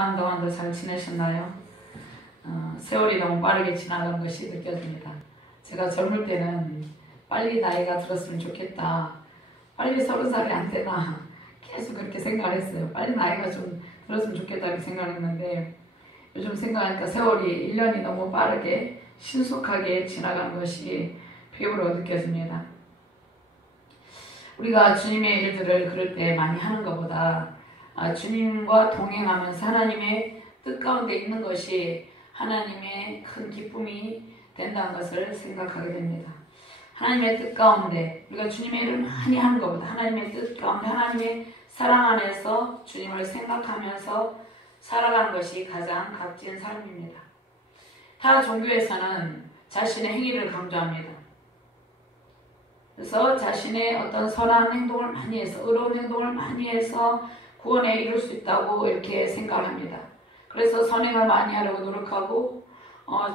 주간 동안도 잘 지내셨나요? 세월이 너무 빠르게 지나가는 것이 느껴집니다. 제가 젊을 때는 빨리 나이가 들었으면 좋겠다. 빨리 30살이 안 되나 계속 그렇게 생각을 했어요. 빨리 나이가 좀 들었으면 좋겠다 이렇게 생각했는데 요즘 생각하니까 세월이 1년이 너무 빠르게 신속하게 지나가는 것이 피부로 느껴집니다. 우리가 주님의 일들을 그럴 때 많이 하는 것보다 주님과 동행하면서 하나님의 뜻 가운데 있는 것이 하나님의 큰 기쁨이 된다는 것을 생각하게 됩니다. 하나님의 뜻 가운데 우리가 주님의 일을 많이 하는 것보다 하나님의 뜻 가운데 하나님의 사랑 안에서 주님을 생각하면서 살아가는 것이 가장 값진 삶입니다. 타 종교에서는 자신의 행위를 강조합니다. 그래서 자신의 어떤 선한 행동을 많이 해서 의로운 행동을 많이 해서 구원에 이룰 수 있다고 이렇게 생각합니다. 그래서 선행을 많이 하려고 노력하고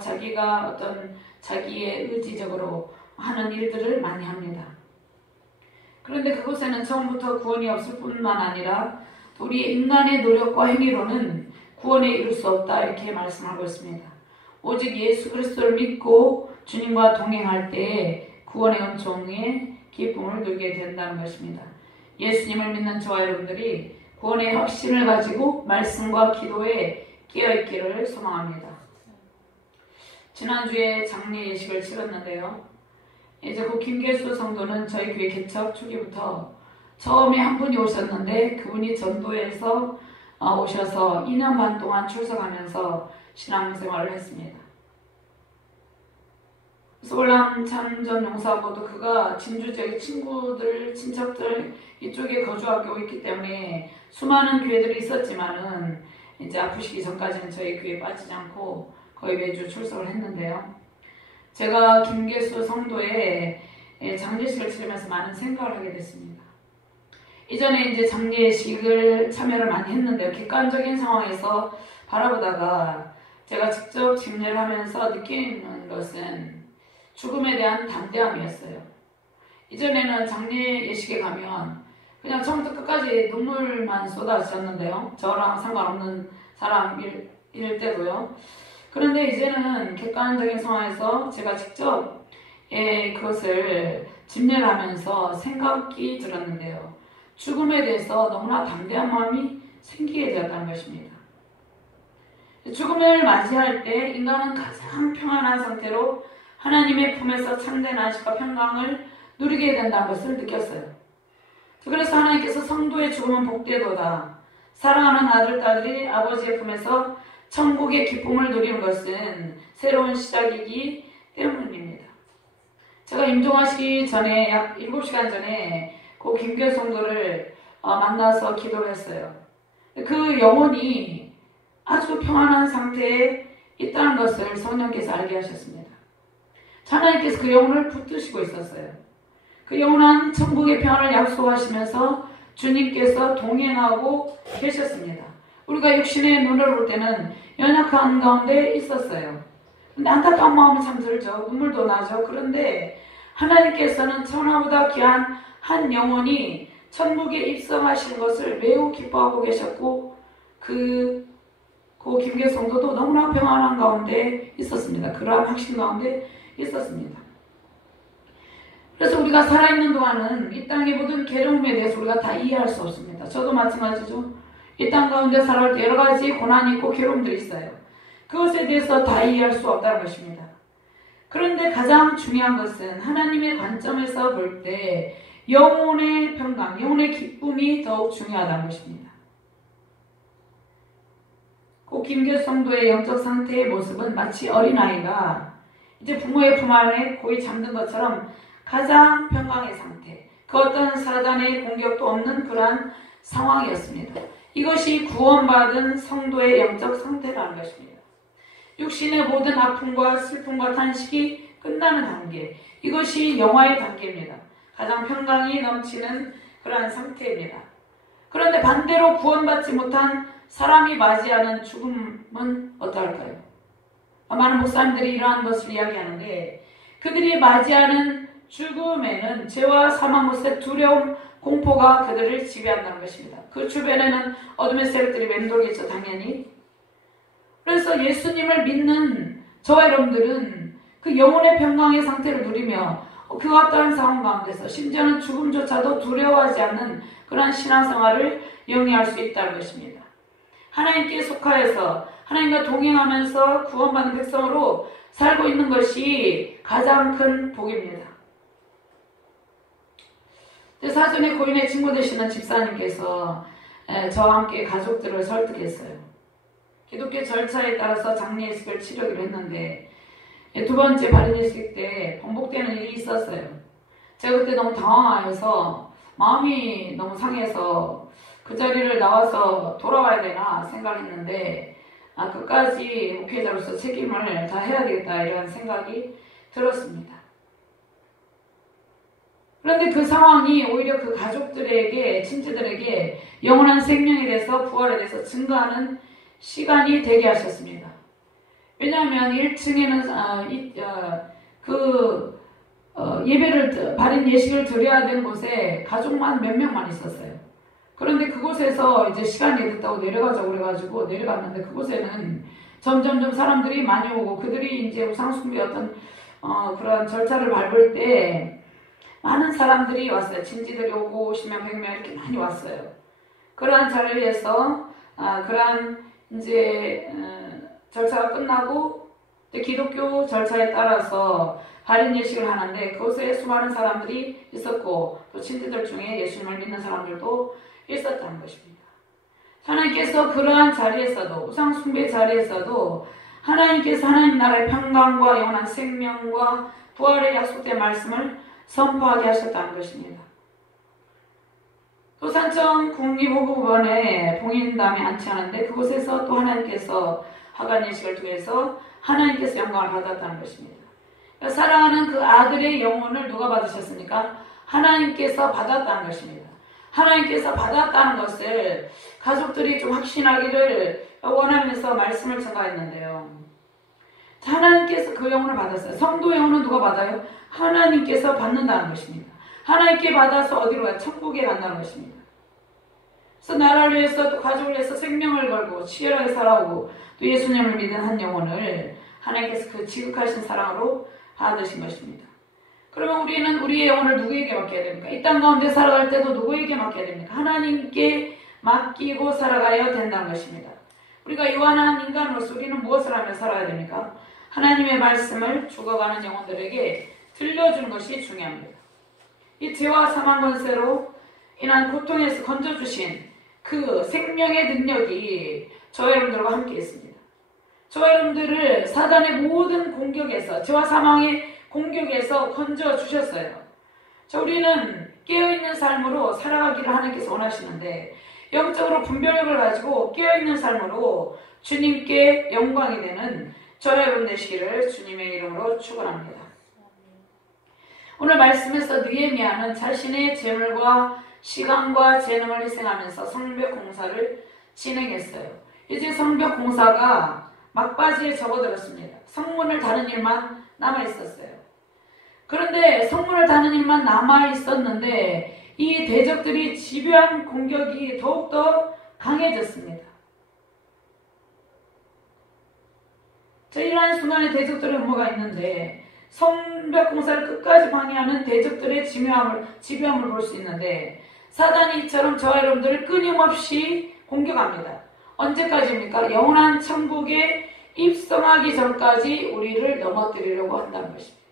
자기가 어떤 자기의 의지적으로 하는 일들을 많이 합니다. 그런데 그곳에는 처음부터 구원이 없을 뿐만 아니라 우리 인간의 노력과 행위로는 구원에 이룰 수 없다 이렇게 말씀하고 있습니다. 오직 예수 그리스도를 믿고 주님과 동행할 때 구원의 은총의 기쁨을 누리게 된다는 것입니다. 예수님을 믿는 저와 여러분들이 구원의 확신을 가지고 말씀과 기도에 깨어있기를 소망합니다. 지난주에 장례 예식을 치렀는데요. 이제 그 김계수 성도는 저희 교회 개척 초기부터 처음에 한 분이 오셨는데 그분이 전도에서 오셔서 2년 반 동안 출석하면서 신앙생활을 했습니다. 서울남 참전용사하고도 그가 진주 지역의 친구들, 친척들 이쪽에 거주하고 있기 때문에 수많은 교회들이 있었지만은 이제 아프시기 전까지는 저희 교회에 빠지지 않고 거의 매주 출석을 했는데요. 제가 김계수 성도의 장례식을 치르면서 많은 생각을 하게 됐습니다. 이전에 이제 장례식을 참여를 많이 했는데요. 객관적인 상황에서 바라보다가 제가 직접 집례를 하면서 느끼는 것은 죽음에 대한 담대함이었어요. 이전에는 장례 예식에 가면 그냥 처음부터 끝까지 눈물만 쏟아졌는데요. 저랑 상관없는 사람일 때도요. 그런데 이제는 객관적인 상황에서 제가 직접 그것을 집례를 하면서 생각이 들었는데요. 죽음에 대해서 너무나 담대한 마음이 생기게 되었다는 것입니다. 죽음을 맞이할 때 인간은 가장 평안한 상태로 하나님의 품에서 참된 안식과 평강을 누리게 된다는 것을 느꼈어요. 그래서 하나님께서 성도의 죽음은 복되도다. 사랑하는 아들, 딸이 아버지의 품에서 천국의 기쁨을 누리는 것은 새로운 시작이기 때문입니다. 제가 임종하시기 전에 약 7시간 전에 그 김계수 성도를 만나서 기도를 했어요. 그 영혼이 아주 평안한 상태에 있다는 것을 성령께서 알게 하셨습니다. 하나님께서 그 영혼을 붙드시고 있었어요. 그 영원한 천국의 평안을 약속하시면서 주님께서 동행하고 계셨습니다. 우리가 육신의 눈으로 볼 때는 연약한 가운데 있었어요. 근데 안타까운 마음이 참 들죠. 눈물도 나죠. 그런데 하나님께서는 천하보다 귀한 한 영혼이 천국에 입성하신 것을 매우 기뻐하고 계셨고 그 김계수 성도도 너무나 평안한 가운데 있었습니다. 그러한 확신 가운데 있었습니다. 그래서 우리가 살아있는 동안은 이 땅의 모든 괴로움에 대해서 우리가 다 이해할 수 없습니다. 저도 마찬가지죠. 이 땅 가운데 살아올 때 여러 가지 고난이 있고 괴로움들이 있어요. 그것에 대해서 다 이해할 수 없다는 것입니다. 그런데 가장 중요한 것은 하나님의 관점에서 볼 때 영혼의 평강, 영혼의 기쁨이 더욱 중요하다는 것입니다. 그 김계수 성도의 영적 상태의 모습은 마치 어린아이가 이제 부모의 품 안에 고이 잠든 것처럼 가장 평강의 상태, 그 어떤 사단의 공격도 없는 그러한 상황이었습니다. 이것이 구원받은 성도의 영적 상태라는 것입니다. 육신의 모든 아픔과 슬픔과 탄식이 끝나는 단계, 이것이 영화의 단계입니다. 가장 평강이 넘치는 그러한 상태입니다. 그런데 반대로 구원받지 못한 사람이 맞이하는 죽음은 어떨까요? 많은 목사님들이 이러한 것을 이야기하는데 그들이 맞이하는 죽음에는 죄와 사망으로서의 두려움, 공포가 그들을 지배한다는 것입니다. 그 주변에는 어둠의 세력들이 맴돌겠죠, 당연히. 그래서 예수님을 믿는 저와 여러분들은 그 영혼의 평강의 상태를 누리며 그와 같은 상황 가운데서 심지어는 죽음조차도 두려워하지 않는 그러한 신앙생활을 영위할 수 있다는 것입니다. 하나님께 속하여서 하나님과 동행하면서 구원받는 백성으로 살고 있는 것이 가장 큰 복입니다. 사전에 고인의 친구 되시는 집사님께서 저와 함께 가족들을 설득했어요. 기독교 절차에 따라서 장례식을 치르기로 했는데 두 번째 발인예식 때 번복되는 일이 있었어요. 제가 그때 너무 당황해서 마음이 너무 상해서 그 자리를 나와서 돌아와야 되나 생각했는데 끝까지 목회자로서 책임을 다 해야겠다 이런 생각이 들었습니다. 그런데 그 상황이 오히려 그 가족들에게, 친지들에게 영원한 생명에 대해서, 부활에 대해서 증거하는 시간이 되게 하셨습니다. 왜냐하면 1층에는 예배를, 발인 예식을 드려야 되는 곳에 가족만 몇 명만 있었어요. 그런데 그곳에서 이제 시간이 됐다고 내려가자고 그래가지고 내려갔는데 그곳에는 점점점 사람들이 많이 오고 그들이 이제 우상숭배 어떤 그런 절차를 밟을 때 많은 사람들이 왔어요. 친지들이 오고 50명, 100명 이렇게 많이 왔어요. 그러한 자리에서 그러한 이제 절차가 끝나고 기독교 절차에 따라서 발인 예식을 하는데 그곳에 수많은 사람들이 있었고 또 친지들 중에 예수님을 믿는 사람들도 있었다는 것입니다. 하나님께서 그러한 자리에서도 우상 숭배 자리에서도 하나님께서 하나님 나라의 평강과 영원한 생명과 부활의 약속된 말씀을 선포하게 하셨다는 것입니다. 또 산청 국립호국원에 봉인담에 안치하는데 그곳에서 또 하나님께서 하간 예식을 통해서 하나님께서 영광을 받았다는 것입니다. 사랑하는 그 아들의 영혼을 누가 받으셨습니까? 하나님께서 받았다는 것입니다. 하나님께서 받았다는 것을 가족들이 좀 확신하기를 원하면서 말씀을 전가했는데요. 하나님께서 그 영혼을 받았어요. 성도 영혼은 누가 받아요? 하나님께서 받는다는 것입니다. 하나님께 받아서 어디로 가요? 천국에 간다는 것입니다. 그래서 나라를 위해서 또 가족을 위해서 생명을 걸고 치열하게 살아오고 또 예수님을 믿은 한 영혼을 하나님께서 그 지극하신 사랑으로 받으신 것입니다. 그러면 우리는 우리의 영혼을 누구에게 맡겨야 됩니까? 이 땅 가운데 살아갈 때도 누구에게 맡겨야 됩니까? 하나님께 맡기고 살아가야 된다는 것입니다. 우리가 유한한 인간으로서 우리는 무엇을 하며 살아야 됩니까? 하나님의 말씀을 죽어가는 영혼들에게 들려주는 것이 중요합니다. 이 죄와 사망 권세로 인한 고통에서 건져주신 그 생명의 능력이 저와 여러분들과 함께 있습니다. 저와 여러분들을 사단의 모든 공격에서, 죄와 사망의 공격에서 건져주셨어요. 우리는 깨어있는 삶으로 살아가기를 하나님께서 원하시는데 영적으로 분별력을 가지고 깨어있는 삶으로 주님께 영광이 되는 저와 여러분 되시기를 주님의 이름으로 축원합니다. 오늘 말씀에서 느헤미야는 자신의 재물과 시간과 재능을 희생하면서 성벽 공사를 진행했어요. 이제 성벽 공사가 막바지에 접어들었습니다. 성문을 다는 일만 남아있었어요. 그런데 성문을 다는 일만 남아있었는데 이 대적들이 집요한 공격이 더욱더 강해졌습니다. 이러한 순간에 대적들의 음모가 있는데 성벽 공사를 끝까지 방해하는 대적들의 집요함을 볼 수 있는데 사단이 이처럼 저와 여러분들을 끊임없이 공격합니다. 언제까지입니까? 영원한 천국에 입성하기 전까지 우리를 넘어뜨리려고 한다는 것입니다.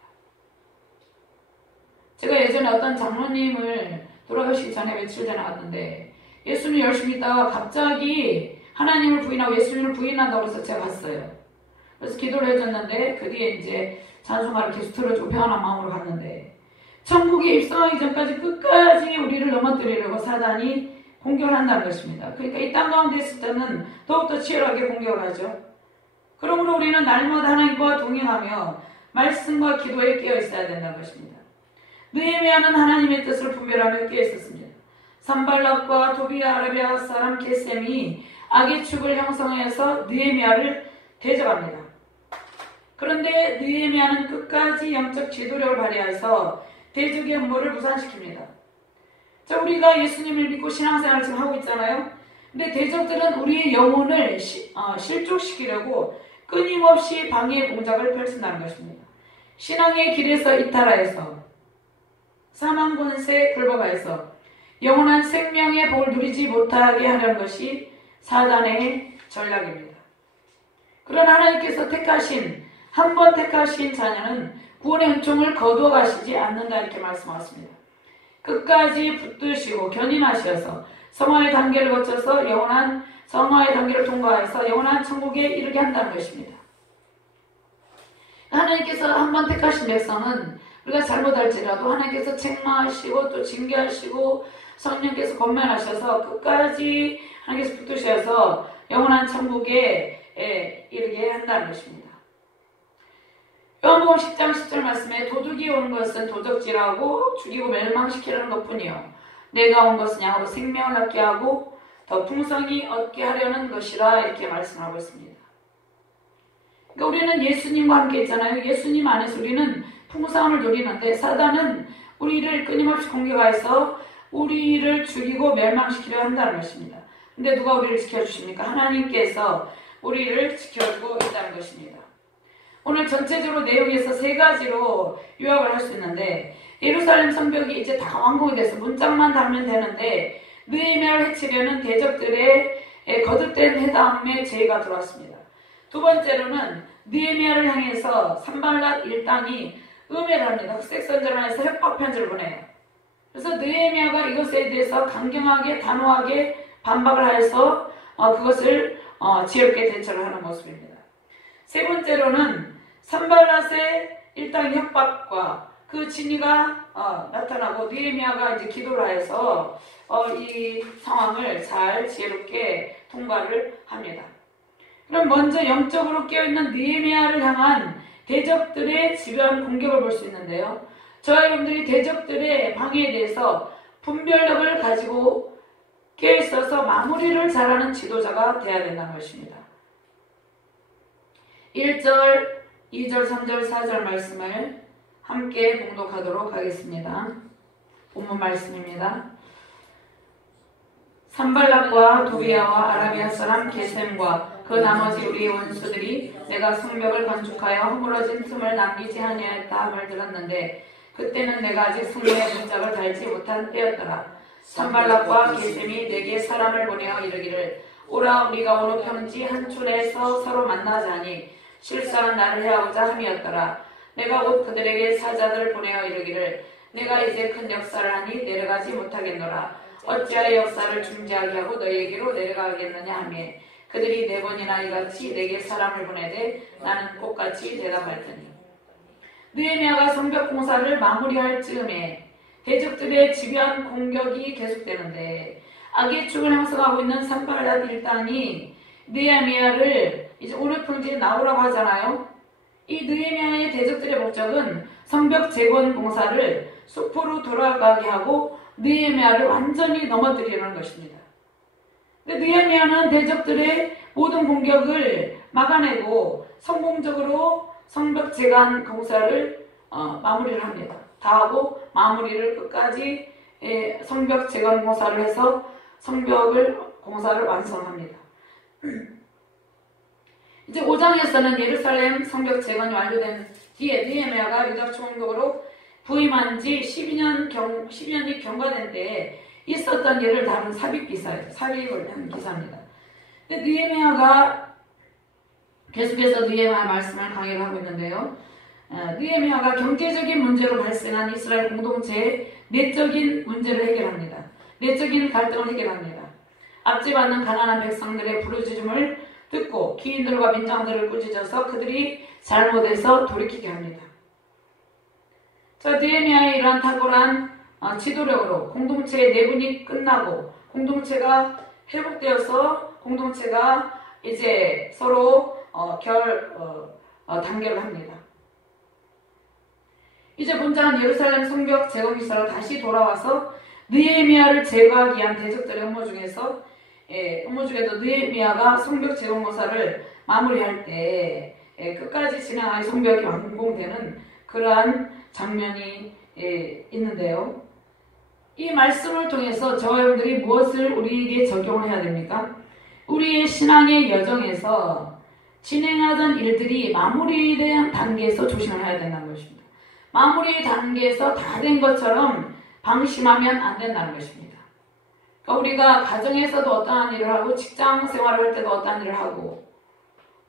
제가 예전에 어떤 장로님을 돌아가시기 전에 며칠 전에 갔는데 예수님 열심히 있다가 갑자기 하나님을 부인하고 예수님을 부인한다고 해서 제가 갔어요. 그래서 기도를 해줬는데 그 뒤에 이제 찬송가를 계속 틀어주고 평안한 마음으로 갔는데 천국에 입성하기 전까지 끝까지 우리를 넘어뜨리려고 사단이 공격을 한다는 것입니다. 그러니까 이 땅 가운데 있을 때는 더욱더 치열하게 공격을 하죠. 그러므로 우리는 날마다 하나님과 동행하며 말씀과 기도에 깨어 있어야 된다는 것입니다. 느헤미야는 하나님의 뜻을 분별하며 깨어 있었습니다. 산발락과 도비아 아라비아 사람 게셈이 악의 축을 형성해서 느헤미야를 대적합니다. 그런데 느헤미야는 끝까지 영적 지도력을 발휘해서 대적의 음모를 무산시킵니다. 자, 우리가 예수님을 믿고 신앙생활을 지금 하고 있잖아요. 근데 대적들은 우리의 영혼을 실족시키려고 끊임없이 방해 공작을 펼친다는 것입니다. 신앙의 길에서 이탈하여서 사망 권세 불법하여서 영원한 생명의 복을 누리지 못하게 하려는 것이 사단의 전략입니다. 그러나 하나님께서 한 번 택하신 자녀는 구원의 은총을 거두어 가시지 않는다 이렇게 말씀하셨습니다. 끝까지 붙드시고 견인하셔서 성화의 단계를 거쳐서 성화의 단계를 통과해서 영원한 천국에 이르게 한다는 것입니다. 하나님께서 한 번 택하신 백성은 우리가 잘못할지라도 하나님께서 책망하시고 또 징계하시고 성령께서 권면하셔서 끝까지 하나님께서 붙드셔서 영원한 천국에 이르게 한다는 것입니다. 요한복음 10장 10절 말씀에 도둑이 온 것은 도적질하고 죽이고 멸망시키려는 것뿐이요 내가 온 것은 양으로 생명을 얻게 하고 더 풍성히 얻게 하려는 것이라 이렇게 말씀하고 있습니다. 그러니까 우리는 예수님과 함께 있잖아요. 예수님 안에서 우리는 풍성함을 누리는데 사단은 우리를 끊임없이 공격하여서 우리를 죽이고 멸망시키려 한다는 것입니다. 근데 누가 우리를 지켜주십니까? 하나님께서 우리를 지켜주고 있다는 것입니다. 오늘 전체적으로 내용에서 세 가지로 요약을 할 수 있는데 예루살렘 성벽이 이제 다 완공이 돼서 문짝만 달면 되는데 느헤미야를 해치려는 대적들의 거듭된 해담의 제의가 들어왔습니다. 두 번째로는 느헤미야를 향해서 산발랏 일당이 음해를 합니다. 흑색 선전을 해서 협박 편지를 보내요. 그래서 느헤미야가 이것에 대해서 강경하게 단호하게 반박을 하여서 그것을 지혜롭게 대처를 하는 모습입니다. 세 번째로는 산발랏의 일당의 협박과 그 진위가 나타나고 느헤미야가 이제 기도를 하여서 이 상황을 잘 지혜롭게 통과를 합니다. 그럼 먼저 영적으로 깨어있는 느헤미야를 향한 대적들의 집요한 공격을 볼 수 있는데요. 저와 여러분들이 대적들의 방해에 대해서 분별력을 가지고 깨어있어서 마무리를 잘하는 지도자가 되어야 된다는 것입니다. 1절, 2절, 3절, 4절 말씀을 함께 봉독하도록 하겠습니다. 본문 말씀입니다. 산발락과 도비야와 아라비아 사람 게셈과 그 나머지 우리의 원수들이 내가 성벽을 건축하여 허물어진 틈을 남기지 아니하였다 함을 들었는데 그때는 내가 아직 승리의 문짝을 달지 못한 때였더라. 산발락과 게셈이 내게 사람을 보내어 이르기를 오라 우리가 어느 편지 한 촌에서 서로 만나자니 실상은 나를 해하고자 함이었더라. 내가 곧 그들에게 사자들을 보내어 이르기를 내가 이제 큰 역사를 하니 내려가지 못하겠노라. 어찌하여 역사를 중지하게 하고 너희에게로 내려가겠느냐 하며 그들이 4번이나 이같이 내게 사람을 보내되 나는 꽃같이 대답할 테니. 느헤미야가 성벽 공사를 마무리할 즈음에 대적들의 집요한 공격이 계속되는데 악의 축을 형성하고 있는 산발랏 일당이 느헤미야를 이제 오늘 평지에 나오라고 하잖아요. 이 느헤미야의 대적들의 목적은 성벽 재건 공사를 숲으로 돌아가게 하고 느헤미야를 완전히 넘어뜨리려는 것입니다. 근데 느헤미야는 대적들의 모든 공격을 막아내고 성공적으로 성벽 재건 공사를 마무리를 합니다. 다 하고 마무리를 끝까지 성벽 재건 공사를 해서 공사를 완성합니다. 이제 5장에서는 예루살렘 성벽 재건이 완료된 뒤에 느헤미야가 유다 총독으로 부임한 지 12년이 경과된 때에 있었던 일을 다룬 삽입을 한 기사입니다. 근데 느헤미야가 계속해서 느헤미야 말씀을 강의를 하고 있는데요. 느헤미야가 경제적인 문제로 발생한 이스라엘 공동체의 내적인 문제를 해결합니다. 내적인 갈등을 해결합니다. 압제받는 가난한 백성들의 부르짖음을 듣고 기인들과 민장들을 꾸짖어서 그들이 잘못해서 돌이키게 합니다. 자, 느헤미야의 이러한 탁월한 지도력으로 공동체의 내분이 끝나고 공동체가 회복되어서 공동체가 이제 서로 단결을 합니다. 이제 본장은 예루살렘 성벽 재건 기사로 다시 돌아와서 느헤미야를 제거하기 위한 대적들의 업무 중에도 느헤미야가 성벽 재건 공사를 마무리할 때 끝까지 진행하여 성벽이 완공되는 그러한 장면이 있는데요. 이 말씀을 통해서 저와 여러분들이 무엇을 우리에게 적용을 해야 됩니까? 우리의 신앙의 여정에서 진행하던 일들이 마무리된 단계에서 조심을 해야 된다는 것입니다. 마무리 단계에서 다 된 것처럼 방심하면 안 된다는 것입니다. 그러니까 우리가 가정에서도 어떠한 일을 하고 직장 생활을 할 때도 어떠한 일을 하고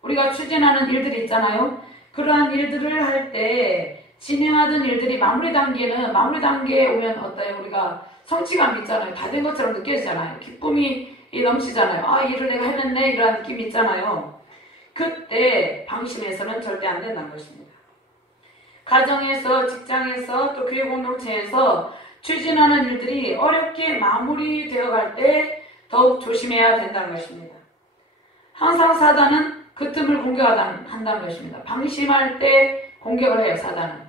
우리가 추진하는 일들이 있잖아요. 그러한 일들을 할 때 진행하던 일들이 마무리 단계에 오면 어때요? 우리가 성취감 있잖아요. 다 된 것처럼 느껴지잖아요. 기쁨이 넘치잖아요. 아, 일을 내가 해냈네 이런 느낌이 있잖아요. 그때 방심해서는 절대 안 된다는 것입니다. 가정에서, 직장에서, 또 교회 공동체에서 추진하는 일들이 어렵게 마무리되어 갈 때 더욱 조심해야 된다는 것입니다. 항상 사단은 그 틈을 공격한다는 것입니다. 방심할 때 공격을 해요, 사단은.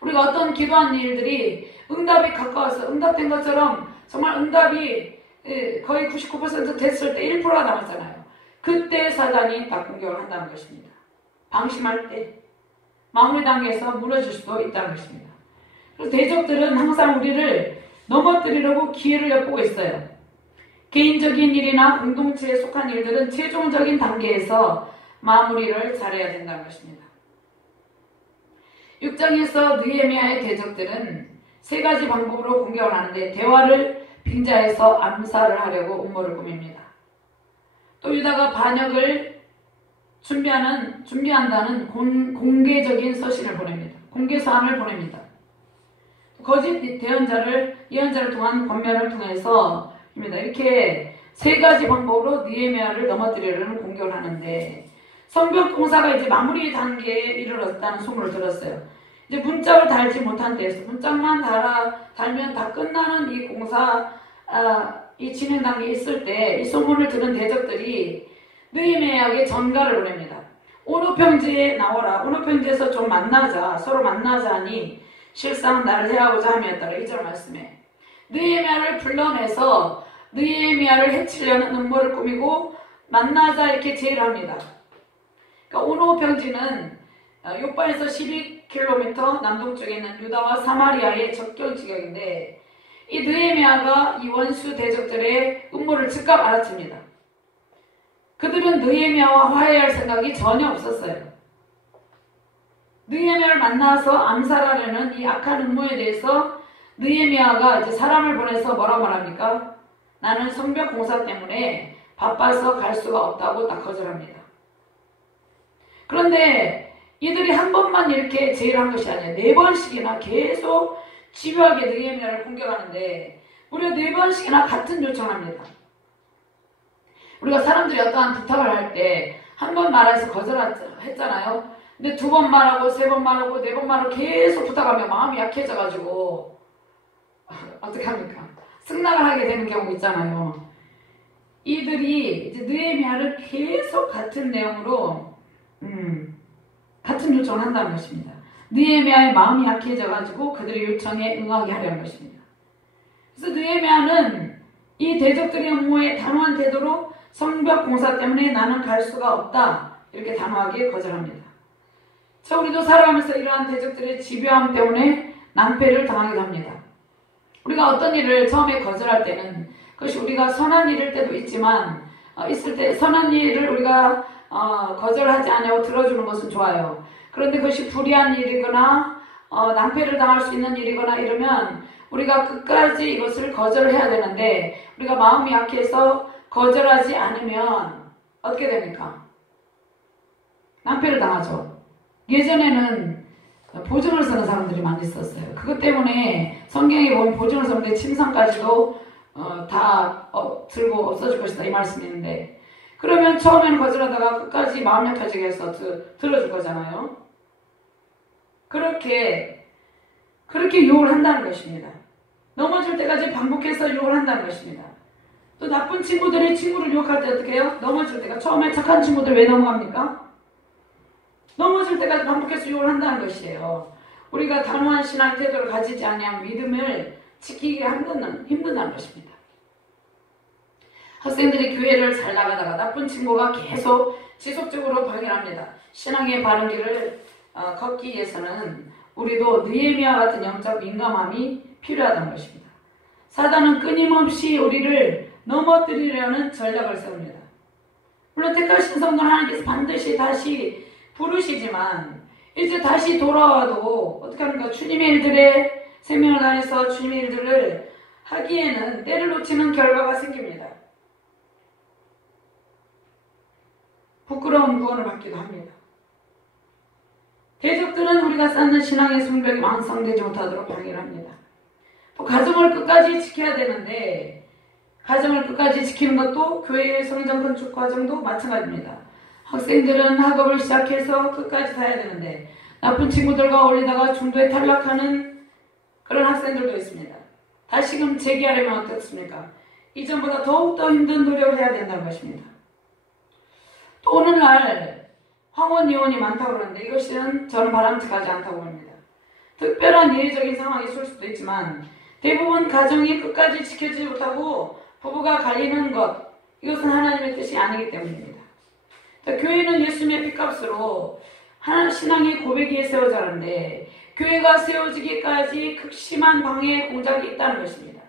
우리가 어떤 기도한 일들이 응답이 가까워서 응답된 것처럼 정말 응답이 거의 99% 됐을 때 1%가 남았잖아요. 그때 사단이 딱 공격을 한다는 것입니다. 방심할 때 마무리 단계에서 무너질 수도 있다는 것입니다. 그래서 대적들은 항상 우리를 넘어뜨리려고 기회를 엿보고 있어요. 개인적인 일이나 공동체에 속한 일들은 최종적인 단계에서 마무리를 잘해야 된다는 것입니다. 6장에서 느헤미야의 대적들은 세 가지 방법으로 공격을 하는데 대화를 빙자해서 암살을 하려고 음모를 꾸밉니다. 또 유다가 반역을 준비한다는 공개적인 서신을 보냅니다. 공개서한을 보냅니다. 거짓 예언자를 통한 권면을 통해서 이렇게 세 가지 방법으로 느헤미야를 넘어뜨리려는 공격을 하는데 성벽 공사가 이제 마무리 단계에 이르렀다는 소문을 들었어요. 이제 문짝을 달지 못한 때였어요. 문짝만 달면 다 끝나는 이 공사 이 진행 단계에 있을 때 이 소문을 들은 대적들이 느헤미야에게 전가를 보냅니다. 오노 평지에 나와라. 오노 평지에서 좀 만나자. 서로 만나자니 실상 나를 해하고자 함이었다라. 2절 말씀에 느헤미야를 불러내서 느헤미야를 해치려는 음모를 꾸미고 만나자 이렇게 제의를 합니다. 그러니까 오노 평지는 요바에서 12km 남동쪽에 있는 유다와 사마리아의 접경 지역인데 이 느헤미야가 이 원수 대적들의 음모를 즉각 알아챕니다. 그들은 느헤미야와 화해할 생각이 전혀 없었어요. 느헤미야를 만나서 암살하려는 이 악한 음모에 대해서 느헤미야가 이제 사람을 보내서 뭐라고 말합니까? 나는 성벽 공사 때문에 바빠서 갈 수가 없다고 딱 거절합니다. 그런데 이들이 한 번만 이렇게 제의를 한 것이 아니에요. 4번씩이나 계속 집요하게 느헤미야를 공격하는데 무려 4번씩이나 같은 요청을 합니다. 우리가 사람들이 어떠한 부탁을 할 때 한 번 말해서 거절했잖아요. 근데 2번 말하고 3번 말하고 4번 말하고 계속 부탁하면 마음이 약해져가지고 어떻게 합니까? 승낙을 하게 되는 경우 있잖아요. 이들이 이제 느헤미야를 계속 같은 내용으로 같은 요청을 한다는 것입니다. 느헤미야의 마음이 약해져가지고 그들의 요청에 응하게 하려는 것입니다. 그래서 느헤미야는 이 대적들의 음모에 단호한 태도로 성벽 공사 때문에 나는 갈 수가 없다 이렇게 단호하게 거절합니다. 자, 우리도 살아가면서 이러한 대적들의 집요함 때문에 낭패를 당하기도 합니다. 우리가 어떤 일을 처음에 거절할 때는 그것이 우리가 선한 일일 때도 있지만 있을 때 선한 일을 우리가 거절하지 않냐고 들어주는 것은 좋아요. 그런데 그것이 불의한 일이거나 낭패를 당할 수 있는 일이거나 이러면 우리가 끝까지 이것을 거절해야 되는데 우리가 마음이 약해서 거절하지 않으면 어떻게 됩니까? 낭패를 당하죠. 예전에는 보증을 서는 사람들이 많이 있었어요. 그것 때문에 성경에 보면 보증을 서는데 침상까지도 다 들고 없어질 것이다 이 말씀이 있는데 그러면 처음에는 거절하다가 끝까지 마음 약해지게 해서 들어줄 거잖아요. 그렇게 유혹을 한다는 것입니다. 넘어질 때까지 반복해서 유혹을 한다는 것입니다. 또 나쁜 친구들이 친구를 유혹할 때 어떻게 해요? 넘어질 때가 처음에 착한 친구들 왜 넘어갑니까? 넘어질 때까지 반복해서 유혹을 한다는 것이에요. 우리가 단호한 신앙 태도를 가지지 아니하면 믿음을 지키기 힘든다는 것입니다. 학생들이 교회를 잘 나가다가 나쁜 친구가 계속 지속적으로 방해합니다. 신앙의 바른 길을 걷기 위해서는 우리도 느헤미야 같은 영적 민감함이 필요하다는 것입니다. 사단은 끊임없이 우리를 넘어뜨리려는 전략을 세웁니다. 물론 택하신 성도는 하나님께서 반드시 다시 부르시지만 이제 다시 돌아와도 어떻게 합니까? 주님의 일들에 생명을 다해서 주님의 일들을 하기에는 때를 놓치는 결과가 생깁니다. 부끄러운 구원을 받기도 합니다. 대적들은 우리가 쌓는 신앙의 성벽이 완성되지 못하도록 방해를 합니다. 또 가정을 끝까지 지켜야 되는데 가정을 끝까지 지키는 것도 교회의 성전 건축 과정도 마찬가지입니다. 학생들은 학업을 시작해서 끝까지 가야 되는데 나쁜 친구들과 어울리다가 중도에 탈락하는 그런 학생들도 있습니다. 다시금 재기하려면 어떻습니까? 이전보다 더욱더 힘든 노력을 해야 된다는 것입니다. 또 오늘날 황혼 이혼이 많다고 그러는데 이것은 저는 바람직하지 않다고 봅니다. 특별한 예외적인 상황이 있을 수도 있지만 대부분 가정이 끝까지 지켜지지 못하고 부부가 갈리는 것, 이것은 하나님의 뜻이 아니기 때문입니다. 교회는 예수님의 피값으로 신앙의 고백이 세워져 가는데 교회가 세워지기까지 극심한 방해 공작이 있다는 것입니다.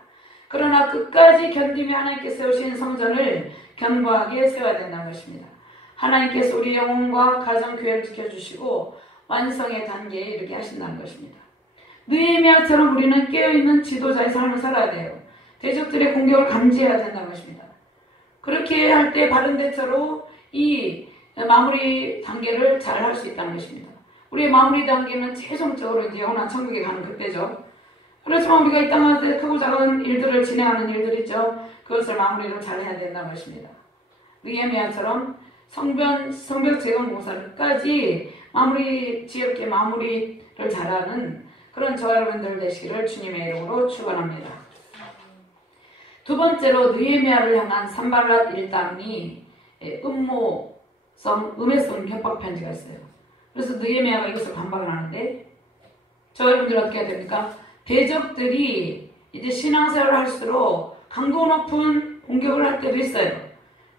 그러나 끝까지 견디며 하나님께 세우신 성전을 견고하게 세워야 된다는 것입니다. 하나님께서 우리 영혼과 가정 교회를 지켜주시고 완성의 단계에 이르게 하신다는 것입니다. 느헤미야처럼 우리는 깨어있는 지도자의 삶을 살아야 돼요. 대적들의 공격을 감지해야 된다는 것입니다. 그렇게 할 때 바른 대처로 이 마무리 단계를 잘 할 수 있다는 것입니다. 우리의 마무리 단계는 최종적으로 이제 영원한 천국에 가는 그때죠. 그렇지만 우리가 이 땅에 크고 작은 일들을 진행하는 일들이죠. 그것을 마무리를 잘 해야 된다는 것입니다. 느헤미야처럼 성벽 재건 공사를 끝까지 지혜롭게 마무리를 잘하는 그런 저와 여러분들 되시기를 주님의 이름으로 축원합니다. 두 번째로 느헤미야를 향한 산발랏 일당이 음해성 협박 편지가 있어요. 그래서 느헤미야가 이것을 반박을 하는데 저와 여러분들 어떻게 해야 됩니까? 대적들이 이제 신앙생활을 할수록 강도 높은 공격을 할 때도 있어요.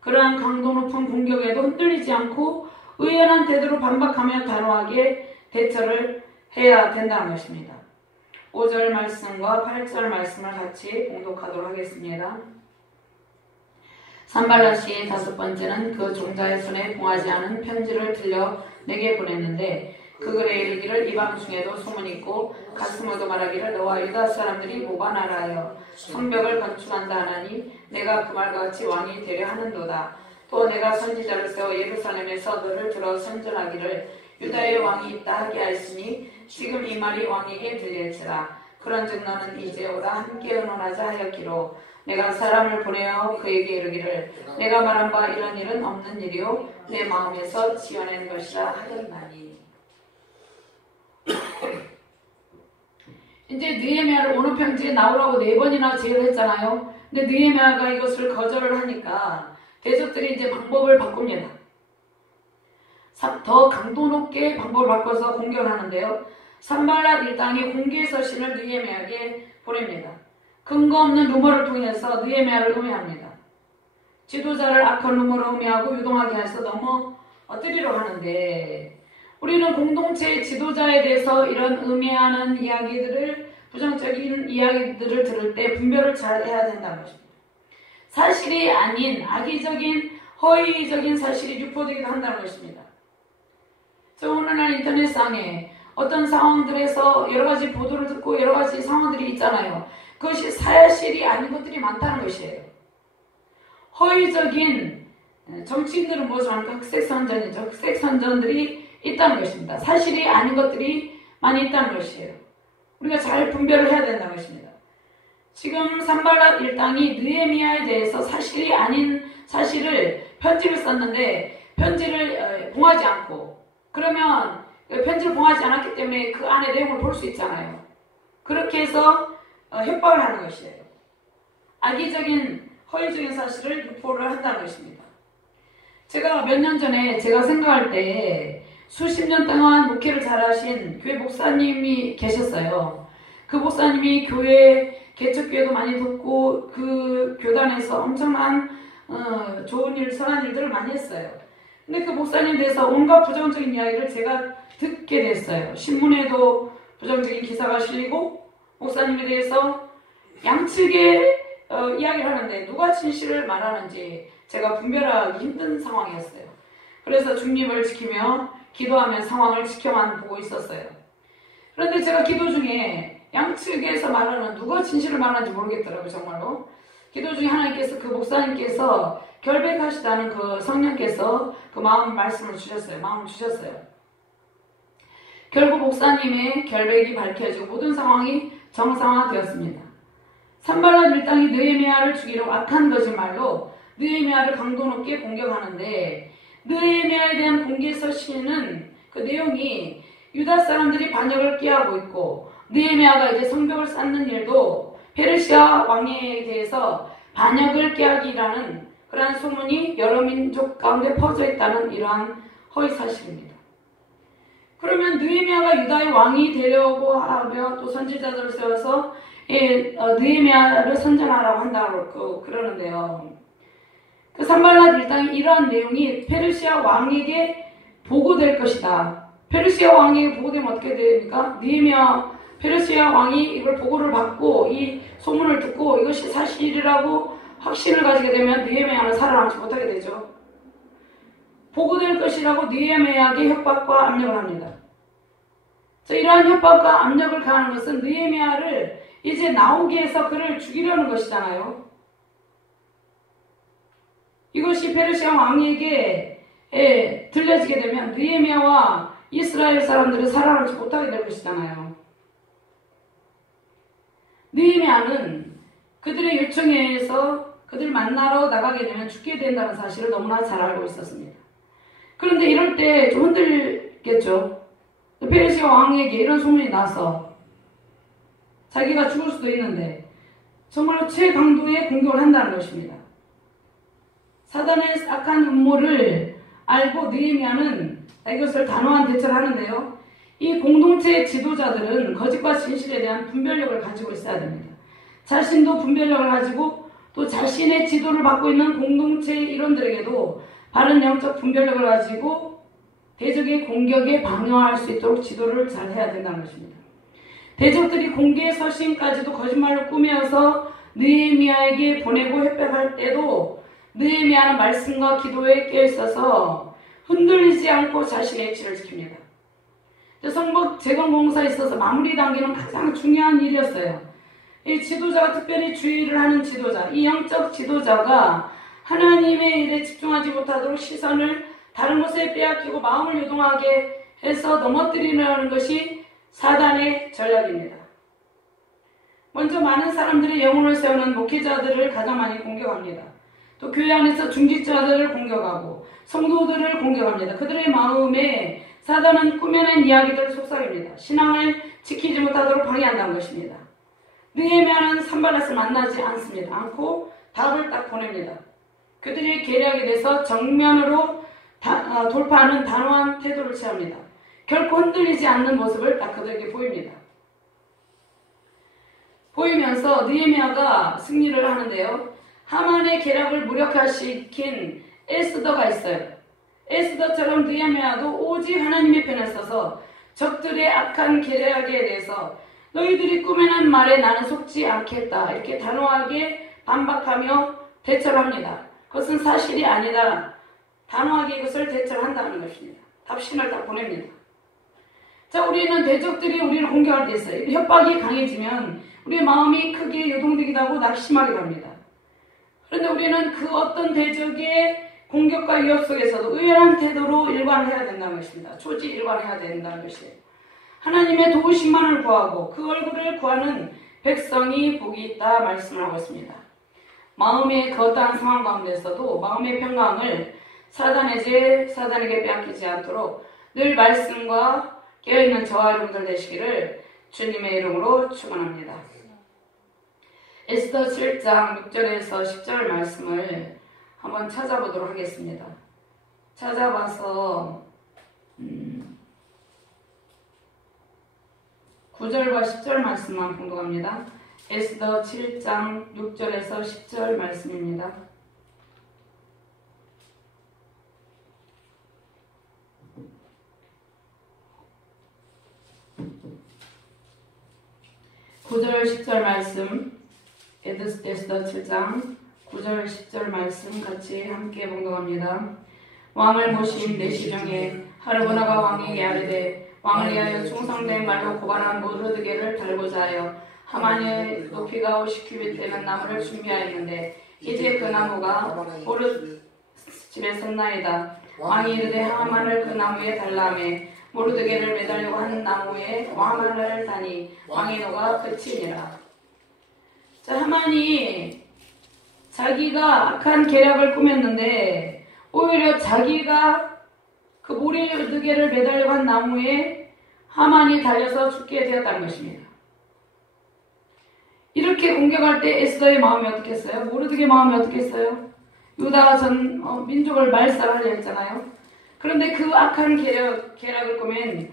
그러한 강도 높은 공격에도 흔들리지 않고 의연한 태도로 반박하며 단호하게 대처를 해야 된다는 것입니다. 5절 말씀과 8절 말씀을 같이 봉독하도록 하겠습니다. 산발랏이 다섯 번째는 그 종자의 손에 봉하지 않은 편지를 들려 내게 보냈는데 그 글에 이르기를 이방 중에도 소문이 있고 가슴으로 말하기를 너와 유다 사람들이 모반하라여 성벽을 건축한다 하나니 내가 그 말과 같이 왕이 되려 하는도다. 또 내가 선지자를 세워 예루살렘에서 너를 들어 선전하기를 유다의 왕이 있다 하게 하였으니 지금 이 말이 왕에게 들릴지라. 그런즉 너는 이제 오라 함께 의논하자 하였기로 내가 사람을 보내어 그에게 이르기를 내가 말한 바 이런 일은 없는 일이요 내 마음에서 지어낸 것이라 하였나니. 이제 느헤미야를 오늘 편지에 나오라고 4번이나 제의를 했잖아요. 근데 느헤미야가 이것을 거절을 하니까 대적들이 이제 방법을 바꿉니다. 더 강도 높게 방법을 바꿔서 공격을 하는데요. 산발랏 일당이 공개 서신을 느헤미야에게 보냅니다. 근거 없는 루머를 통해서 느헤미야를 음해합니다. 지도자를 악한 루머로 음해하고 유동하게 해서 넘어뜨리려 하는데 우리는 공동체의 지도자에 대해서 이런 음해하는 이야기들을 부정적인 이야기들을 들을 때 분별을 잘 해야 된다는 것입니다. 사실이 아닌 악의적인 허위적인 사실이 유포되기도 한다는 것입니다. 저 오늘날 인터넷상에 어떤 상황들에서 여러가지 보도를 듣고 여러가지 상황들이 있잖아요. 그것이 사실이 아닌 것들이 많다는 것이에요. 허위적인 정치인들은 무엇을 합니까? 흑색선전이죠. 흑색선전들이 있다는 것입니다. 사실이 아닌 것들이 많이 있다는 것이에요. 우리가 잘 분별을 해야 된다는 것입니다. 지금 산발랏 일당이 느헤미야에 대해서 사실이 아닌 사실을 편지를 썼는데 편지를 봉하지 않고 그러면 편지를 봉하지 않았기 때문에 그 안에 내용을 볼 수 있잖아요. 그렇게 해서 협박을 하는 것이에요. 악의적인 허위적인 사실을 유포를 한다는 것입니다. 제가 몇 년 전에 제가 생각할 때 수십 년 동안 목회를 잘하신 교회 목사님이 계셨어요. 그 목사님이 교회 개척교회도 많이 돕고 그 교단에서 엄청난 좋은 일, 선한 일들을 많이 했어요. 근데 그 목사님에 대해서 온갖 부정적인 이야기를 제가 듣게 됐어요. 신문에도 부정적인 기사가 실리고 목사님에 대해서 양측의 이야기를 하는데 누가 진실을 말하는지 제가 분별하기 힘든 상황이었어요. 그래서 중립을 지키며 기도하며 상황을 지켜만 보고 있었어요. 그런데 제가 기도 중에 양측에서 말하는 누가 진실을 말하는지 모르겠더라고요. 정말로. 기도 중에 하나님께서 그 목사님께서 결백하시다는 그 성령께서 그 말씀을 주셨어요. 마음을 주셨어요. 결국 목사님의 결백이 밝혀지고 모든 상황이 정상화되었습니다. 산발랏 일당이 느헤미야를 죽이려고 악한 거짓말로 느헤미야를 강도 높게 공격하는데 느헤미야에 대한 공개 서신은 그 내용이 유다 사람들이 반역을 꾀하고 있고 느헤미야가 이제 성벽을 쌓는 일도 페르시아 왕에 대해서 반역을 꾀하기라는 그러한 소문이 여러 민족 가운데 퍼져 있다는 이러한 허위 사실입니다. 그러면 느헤미야가 유다의 왕이 되려고 하며 또 선지자들을 세워서 느헤미야를 선전하라고 한다고 그러는데요. 그 산발랏 일당이 이러한 내용이 페르시아 왕에게 보고될 것이다. 페르시아 왕에게 보고되면 어떻게 됩니까? 느헤미야 페르시아 왕이 이걸 보고를 받고 이 소문을 듣고 이것이 사실이라고 확신을 가지게 되면 느헤미야는 살아남지 못하게 되죠. 보고될 것이라고 느헤미야에게 협박과 압력을 합니다. 자, 이러한 협박과 압력을 가하는 것은 느헤미야를 이제 나오게 해서 그를 죽이려는 것이잖아요. 이것이 페르시아 왕에게 들려지게 되면 느헤미야와 이스라엘 사람들은 살아남지 못하게 될 것이잖아요. 느헤미야는 그들의 요청에 의해서 그들 만나러 나가게 되면 죽게 된다는 사실을 너무나 잘 알고 있었습니다. 그런데 이럴 때 좀 흔들겠죠. 페르시아 왕에게 이런 소문이 나서 자기가 죽을 수도 있는데 정말로 최강도의 공격을 한다는 것입니다. 사단의 악한 음모를 알고 느헤미야는 이것을 단호한 대처를 하는데요. 이 공동체의 지도자들은 거짓과 진실에 대한 분별력을 가지고 있어야 됩니다. 자신도 분별력을 가지고 또 자신의 지도를 받고 있는 공동체의 일원들에게도 바른 영적 분별력을 가지고 대적의 공격에 방어할 수 있도록 지도를 잘 해야 된다는 것입니다. 대적들이 공개 서신까지도 거짓말로 꾸며서 느헤미야에게 보내고 협박할 때도 느헤미야는 말씀과 기도에 깨어있어서 흔들리지 않고 자신의 위치를 지킵니다. 성벽 재건공사에 있어서 마무리 단계는 가장 중요한 일이었어요. 이 지도자가 특별히 주의를 하는 지도자, 이 영적 지도자가 하나님의 일에 집중하지 못하도록 시선을 다른 곳에 빼앗기고 마음을 요동하게 해서 넘어뜨리려는 것이 사단의 전략입니다. 먼저 많은 사람들의 영혼을 세우는 목회자들을 가장 많이 공격합니다. 또 교회 안에서 중직자들을 공격하고 성도들을 공격합니다. 그들의 마음에 사단은 꾸며낸 이야기들을 속삭입니다. 신앙을 지키지 못하도록 방해한다는 것입니다. 느헤미야는 산발랏을 만나지 않고 답을 딱 보냅니다. 그들의 계략에 대해서 정면으로 돌파하는 단호한 태도를 취합니다. 결코 흔들리지 않는 모습을 딱 그들에게 보입니다. 보이면서 느헤미야가 승리를 하는데요. 하만의 계략을 무력화시킨 에스더가 있어요. 에스더처럼 느헤미야도 오직 하나님의 편에 서서 적들의 악한 계략에 대해서 너희들이 꾸며낸 말에 나는 속지 않겠다 이렇게 단호하게 반박하며 대처를 합니다. 그것은 사실이 아니다. 단호하게 이것을 대처를 한다는 것입니다. 답신을 다 보냅니다. 자, 우리는 대적들이 우리를 공격할 때 있어요. 협박이 강해지면 우리의 마음이 크게 요동되기도 하고 낙심하기도 합니다. 그런데 우리는 그 어떤 대적의 공격과 위협 속에서도 의연한 태도로 일관해야 된다는 것입니다. 초지 일관해야 된다는 것이에요. 하나님의 도우심만을 구하고 그 얼굴을 구하는 백성이 복이 있다 말씀을 하고 있습니다. 마음의 그 어떠한 상황 가운데서도 마음의 평강을 사단에게 빼앗기지 않도록 늘 말씀과 깨어있는 저와 여러분들 되시기를 주님의 이름으로 축원합니다. 에스더 7장 6절에서 10절 말씀을 한번 찾아보도록 하겠습니다. 찾아봐서 9절과 10절 말씀만 봉독합니다. 에스더 7장 6절에서 10절 말씀입니다. (9절 10절) 말씀 에스더 7장 9절 10절 말씀 같이 함께 봉독합니다. 왕을 모신 내 시중에 하르보나가 왕에게 아뢰되 왕을 위하여 충성된 말로 고발한 모르드게를 달고자 하여 하만의 높이가 50규빗 되는 나무를 준비하였는데 이제 그 나무가 모르드 집에 섰나이다. 왕이 이르되 하만을 그 나무에 달라하매 모르드게를 매달려고 하는 나무에 하만을 다니 왕의 노가 그치니라. 자, 하만이 자기가 악한 계략을 꾸몄는데 오히려 자기가 그 모르드게를 매달려고 한 나무에 하만이 달려서 죽게 되었다는 것입니다. 이렇게 공격할 때 에스더의 마음이 어떻겠어요? 모르드게 마음이 어떻겠어요? 유다가 전 민족을 말살하려 했잖아요. 그런데 그 악한 계략을 꾸면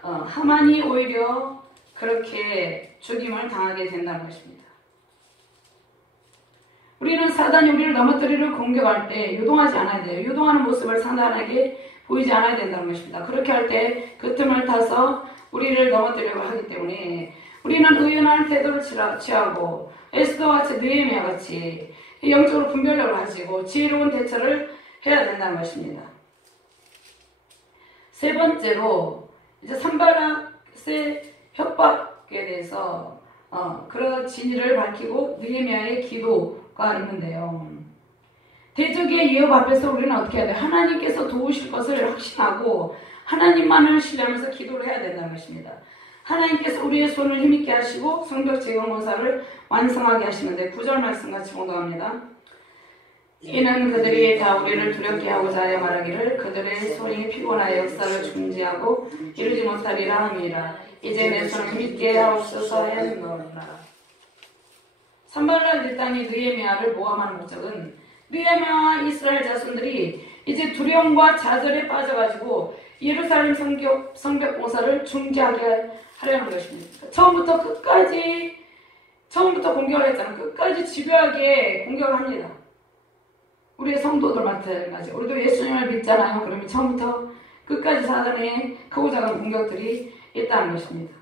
하만이 오히려 그렇게 죽임을 당하게 된다는 것입니다. 우리는 사단이 우리를 넘어뜨리려 공격할 때 유동하지 않아야 돼요. 유동하는 모습을 사단에게 보이지 않아야 된다는 것입니다. 그렇게 할 때 그 틈을 타서 우리를 넘어뜨리려고 하기 때문에 우리는 의연한 태도를 취하고 에스더와 같이 느헤미야 같이 영적으로 분별력을 가지고 지혜로운 대처를 해야 된다는 것입니다. 세 번째로 이제 산발락의 협박에 대해서 그런 진위를 밝히고 느헤미야의 기도가 있는데요. 대적의 위협 앞에서 우리는 어떻게 해야 돼요? 하나님께서 도우실 것을 확신하고 하나님만을 신뢰하면서 기도를 해야 된다는 것입니다. 하나님께서 우리의 손을 힘있게 하시고 성벽 재건공사를 완성하게 하시는데 9절 말씀 같이 봉독합니다. 이는 그들이 다 우리를 두렵게 하고자 하여 말하기를 그들의 손이 피곤하여 역사를 중지하고 이루지 못하리라 함이라. 이제 내 손을 힘있게 하옵소서 하였노라. 산발락 일당이 느헤미야를 모함하는 목적은 느헤미야와 이스라엘 자손들이 이제 두려움과 좌절에 빠져가지고 예루살렘 성벽 공사를 중지하게 하려는 것입니다. 처음부터 공격을 했잖아요. 끝까지 집요하게 공격을 합니다. 우리의 성도들 마찬가지. 우리도 예수님을 믿잖아요. 그러면 처음부터 끝까지 사단의 크고 작은 공격들이 있다는 것입니다.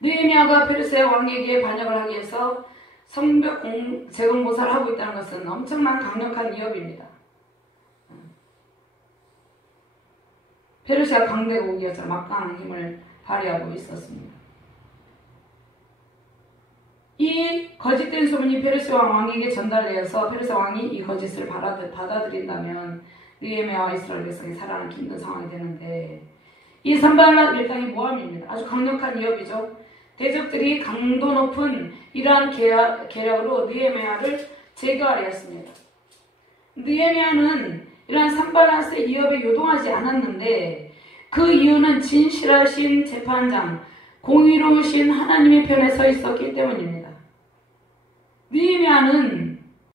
느헤미야가 페르시아 왕에게 반역을 하기 위해서 성벽 재건공사를 하고 있다는 것은 엄청난 강력한 위협입니다. 페르시아 강대국이었죠. 막강한 힘을 발휘하고 있었습니다. 이 거짓된 소문이 페르시아 왕에게 전달되어서 페르시아 왕이 이 거짓을 받아들인다면 느헤미야와 이스라엘 백성이 살아남기 힘든 상황이 되는데 이 산발락 일당이 모함입니다. 아주 강력한 위협이죠. 대적들이 강도 높은 이러한 계략으로 느헤미야를 제거하려 했습니다. 느헤미야는 이러한 산발락의 위협에 요동하지 않았는데 그 이유는 진실하신 재판장, 공의로우신 하나님의 편에 서 있었기 때문입니다. 느헤미야는